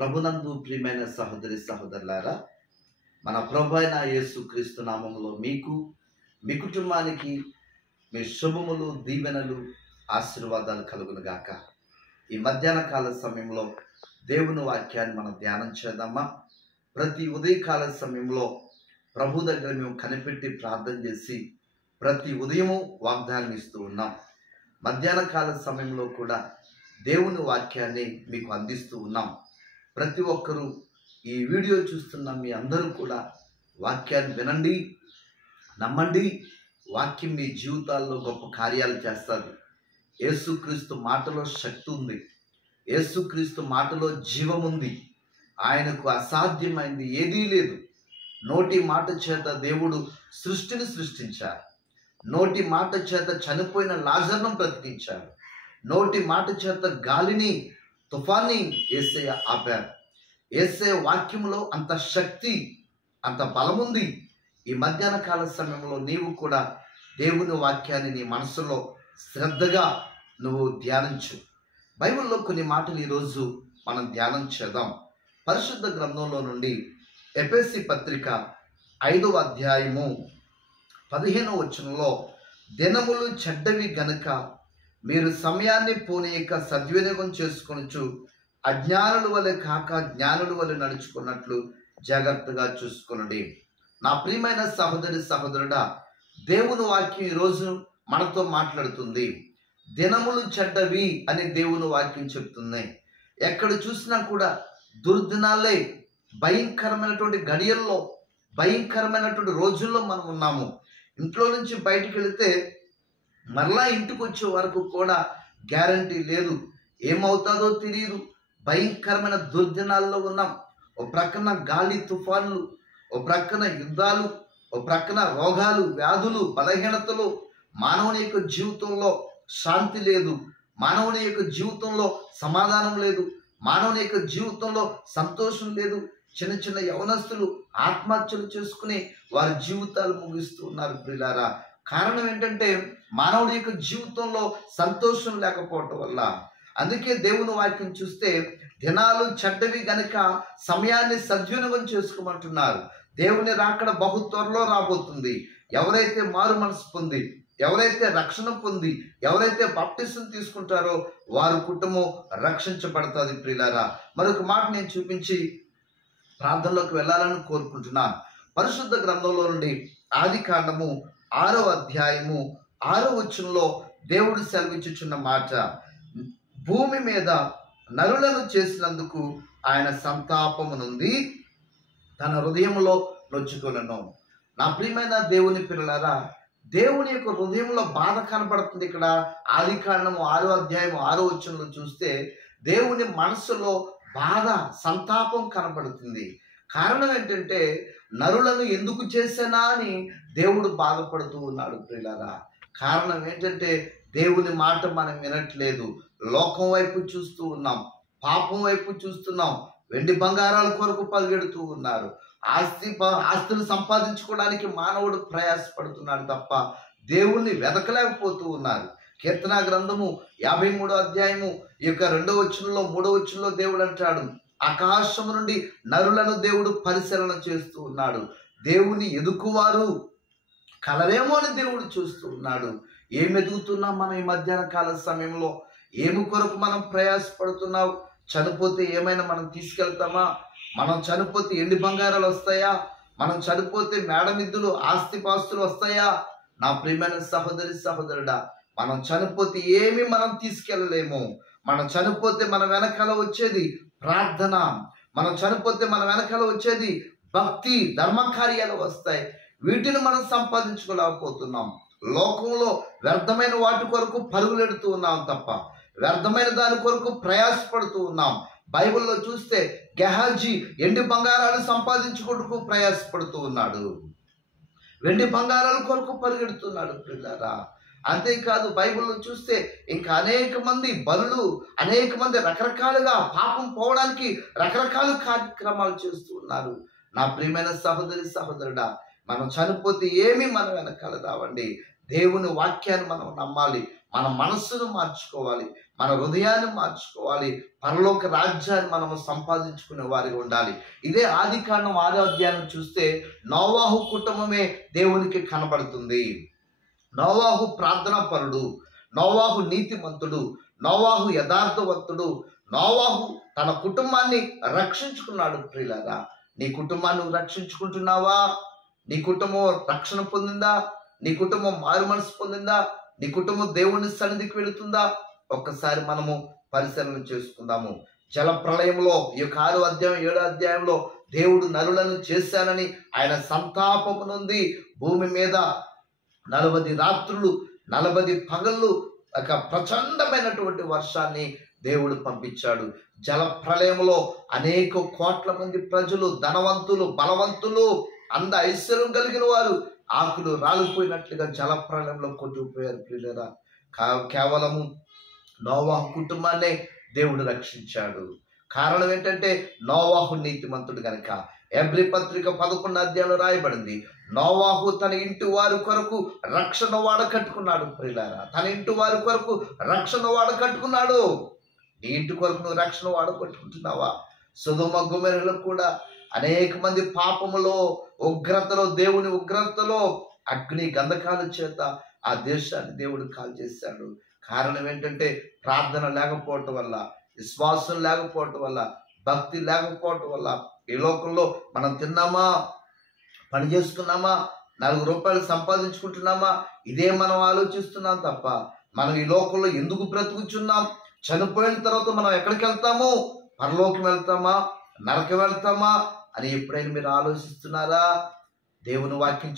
ప్రభునందు ప్రియమైన సహోదరి సహోదరులారా, మన ప్రభు అయిన యేసుక్రీస్తు నామములో మీకు మీ కుటుంబానికి మీ శుభములు, దీవెనలు, ఆశీర్వాదాలు కలుగును గాక. ఈ మధ్యాహ్న కాల సమయంలో దేవుని వాక్యాన్ని మనం ధ్యానం చేద్దామా? ప్రతి ఉదయకాల సమయంలో ప్రభు దగ్గర మేము కనిపెట్టి ప్రార్థన చేసి ప్రతి ఉదయము వాగ్దానం ఇస్తూ ఉన్నాం. మధ్యాహ్న కాల సమయంలో కూడా దేవుని వాక్యాన్ని మీకు అందిస్తూ ఉన్నాం. ప్రతి ఒక్కరూ ఈ వీడియో చూస్తున్న మీ అందరూ కూడా వాక్యాన్ని వినండి, నమ్మండి. వాక్యం మీ జీవితాల్లో గొప్ప కార్యాలు చేస్తుంది. యేసుక్రీస్తు మాటలో శక్తి ఉంది, యేసుక్రీస్తు మాటలో జీవం ఉంది. ఆయనకు అసాధ్యమైంది ఏదీ లేదు. నోటి మాట చేత దేవుడు సృష్టిని సృష్టించారు. నోటి మాట చేత చనిపోయిన లాజరును బ్రతికించారు. నోటి మాట చేత గాలిని, తుఫాన్ని యేసయ్య ఆపారు. యేసయ్య వాక్యంలో అంత శక్తి, అంత బలముంది. ఈ మధ్యాహ్న కాల సమయంలో నీవు కూడా దేవుని వాక్యాన్ని నీ మనసులో శ్రద్ధగా నువ్వు ధ్యానించు. బైబిల్లో కొన్ని మాటలు ఈరోజు మనం ధ్యానం చేద్దాం. పరిశుద్ధ గ్రంథంలో నుండి ఎఫెసీ పత్రిక 5వ అధ్యాయము 15వ వచనంలో, దినములు చెడ్డవి గనుక మీరు సమయాన్ని పోనీయక సద్వినియోగం చేసుకొనుచు అజ్ఞానుల వలె కాక జ్ఞానుల వలె నడుచుకున్నట్లు జాగ్రత్తగా చూసుకొనుడి. నా ప్రియమైన సహోదరి సహోదరుడా, దేవుని వాక్యం ఈరోజు మనతో మాట్లాడుతుంది. దినములు చెడ్డవి అని దేవుని వాక్యం చెప్తుంది. ఎక్కడ చూసినా కూడా దుర్దినాలే, భయంకరమైనటువంటి గడియల్లో, భయంకరమైనటువంటి రోజుల్లో మనం ఉన్నాము. ఇంట్లో నుంచి బయటికి వెళితే మరలా ఇంటికి వచ్చే వరకు కూడా గ్యారంటీ లేదు, ఏమవుతుందో తెలియదు. భయంకరమైన దుర్దినాల్లో ఉన్నాం. ఓ ప్రక్కన గాలి తుఫాన్లు, ఓ ప్రక్కన యుద్ధాలు, ఓ ప్రక్కన రోగాలు, వ్యాధులు, బలహీనతలు. మానవుని యొక్క జీవితంలో శాంతి లేదు, మానవుని యొక్క జీవితంలో సమాధానం లేదు, మానవుని యొక్క జీవితంలో సంతోషం లేదు. చిన్న చిన్న యవనస్తులు ఆత్మహత్యలు చేసుకుని వారి జీవితాలు ముగిస్తూ ఉన్నారు. ప్రియులారా, కారణం ఏంటంటే మానవుడి యొక్క జీవితంలో సంతోషం లేకపోవటం వల్ల. అందుకే దేవుని వాక్యం చూస్తే దినాలు చెడ్డవి గనుక సమయాన్ని సద్వినియోగం చేసుకోమంటున్నారు. దేవుని రాకడ బహు త్వరలో రాబోతుంది. ఎవరైతే మారు మనసు పొంది, ఎవరైతే రక్షణ పొంది, ఎవరైతే బాప్టిజం తీసుకుంటారో వారి కుటుంబం రక్షించబడుతుంది. ప్రియులారా, మరొక మాట నేను చూపించి ప్రార్థనలోకి వెళ్ళాలని కోరుకుంటున్నాను. పరిశుద్ధ గ్రంథంలో నుండి ఆదికాండము 6వ అధ్యాయము 6వ వచనంలో దేవుడు సెలవిచ్చుచున్న మాట, భూమి మీద నరులను చేసినందుకు ఆయన సంతాపము నుండి తన హృదయంలో నొచ్చుకొనెను. నా ప్రియమైన దేవుని పిల్లలారా, దేవుని యొక్క హృదయంలో బాధ కనబడుతుంది. ఇక్కడ ఆదికాండము 6వ అధ్యాయం 6వ వచనంలో చూస్తే దేవుని మనసులో బాధ, సంతాపం కనబడుతుంది. కారణం ఏంటంటే నరులను ఎందుకు చేశానా అని దేవుడు బాధపడుతూ ఉన్నాడు. ప్రియులారా, కారణం ఏంటంటే దేవుని మాట మనం వినట్లేదు. లోకం వైపు చూస్తూ ఉన్నాం, పాపం వైపు చూస్తున్నాం. వెండి బంగారాల కొరకు పరిగెడుతూ ఉన్నారు. ఆస్తులు సంపాదించుకోవడానికి మానవుడు ప్రయాసపడుతున్నాడు తప్ప దేవుణ్ణి వెతకలేకపోతూ ఉన్నారు. కీర్తన గ్రంథము 53వ అధ్యాయము 2వ వచనంలో 3వ వచనంలో దేవుడు అంటాడు, ఆకాశము నుండి నరులను దేవుడు పరిశీలన చేస్తూ ఉన్నాడు. దేవుని ఎదుకువారు కలరేమో అని దేవుడు చూస్తూ ఉన్నాడు. ఏమి ఎదుగుతున్నాం మనం ఈ మధ్యాహ్న కాల సమయంలో? ఏమి కొరకు మనం ప్రయాసపడుతున్నావు? చనిపోతే ఏమైనా మనం తీసుకెళ్తామా? మనం చనిపోతే ఎండి బంగారాలు వస్తాయా? మనం చనిపోతే మేడమిద్దులు, ఆస్తిపాస్తులు వస్తాయా? నా ప్రియమైన సహోదరి సహోదరుడా, మనం చనిపోతే ఏమి మనం తీసుకెళ్ళలేము. మనం చనిపోతే మన వెనకాల వచ్చేది ప్రార్థన, మనం చనిపోతే మన వెనకాల వచ్చేది భక్తి, ధర్మకార్యాలు వస్తాయి. వీటిని మనం సంపాదించుకోలేకపోతున్నాం. లోకంలో వ్యర్థమైన వాటి కొరకు పరుగులెడుతూ ఉన్నాం తప్ప వ్యర్థమైన దాని కొరకు ప్రయాసపడుతూ ఉన్నాం. బైబిల్లో చూస్తే గెహాజీ ఎండి బంగారాలు సంపాదించుకోవడానికి ప్రయాసపడుతూ ఉన్నాడు, వెండి బంగారాల కొరకు పరిగెడుతున్నాడు. పిల్లరా, అంతేకాదు బైబిల్లో చూస్తే ఇంకా అనేక మంది బలులు, అనేక మంది రకరకాలుగా పాపం పోవడానికి రకరకాల కార్యక్రమాలు చేస్తూ ఉన్నారు. నా ప్రియమైన సహోదరి సహోదరుడా, మనం చనిపోతే ఏమి మన వెనకాల రావండి. దేవుని వాక్యాన్ని మనం నమ్మాలి, మన మనస్సును మార్చుకోవాలి, మన హృదయాన్ని మార్చుకోవాలి, పరలోక రాజ్యాన్ని మనము సంపాదించుకునే వారిగా ఉండాలి. ఇదే ఆదికాండం 6వ అధ్యాయం చూస్తే నోవాహు కుటుంబమే దేవునికి కనబడుతుంది. నోవాహు ప్రార్థనాపరుడు, నోవాహు నీతిమంతుడు, నోవాహు యథార్థవంతుడు, నోవాహు తన కుటుంబాన్ని రక్షించుకున్నాడు. ప్రియులారా, నీ కుటుంబాన్ని రక్షించుకుంటున్నావా? నీ కుటుంబం రక్షణ పొందిందా? నీ కుటుంబం మారు మనసు పొందిందా? నీ కుటుంబం దేవుని సన్నిధికి వెళుతుందా? ఒక్కసారి మనము పరిశీలన చేసుకుందాము. జల ప్రళయంలో ఈ 6వ అధ్యాయం 7వ అధ్యాయంలో దేవుడు నరులను చేశానని ఆయన సంతాపము నుండి భూమి మీద 40 రాత్రులు 40 పగళ్ళు ఒక ప్రచండమైనటువంటి వర్షాన్ని దేవుడు పంపించాడు. జల ప్రళయంలో అనేక కోట్ల మంది ప్రజలు, ధనవంతులు, బలవంతులు, అంద ఐశ్వర్యం కలిగిన వారు ఆకులు రాలిపోయినట్లుగా జల ప్రళయంలో కొట్టుకుపోయారు. ప్రియులారా, కేవలము నోవాహు కుటుంబాన్నే దేవుడు రక్షించాడు. కారణం ఏంటంటే నోవాహు నీతిమంతుడు గనక. హెబ్రీ పత్రిక 11వ అధ్యాయంలో రాయబడింది, నోవాహు తన ఇంటి వారి కొరకు రక్షణ వాడ కట్టుకున్నాడు. ప్రియులారా, తన ఇంటి వారి కొరకు రక్షణ వాడ కట్టుకున్నాడు. నీ ఇంటి కొరకు నువ్వు రక్షణ వాడ కట్టుకుంటున్నావా? సొదొమ గొమొర్రాలో కూడా అనేక మంది పాపములో, ఉగ్రతలో, దేవుని ఉగ్రతలో అగ్ని గంధకాల చేత ఆ దేశాన్ని దేవుడు కాల్చేశాడు. కారణం ఏంటంటే ప్రార్థన లేకపోవటం వల్ల, విశ్వాసం లేకపోవటం వల్ల, భక్తి లేకపోవటం వల్ల. ఈ లోకంలో మనం తిన్నామా, పని చేసుకున్నామా, 4 రూపాయలు సంపాదించుకుంటున్నామా, ఇదే మనం ఆలోచిస్తున్నాం తప్ప మనం ఈ లోకంలో ఎందుకు బ్రతుకుచున్నాం, చనిపోయిన తర్వాత మనం ఎక్కడికి వెళ్తాము, పరలోకం వెళ్తామా, నరకం వెళ్తామా అని ఎప్పుడైనా మీరు ఆలోచిస్తున్నారా? దేవుని వాక్యం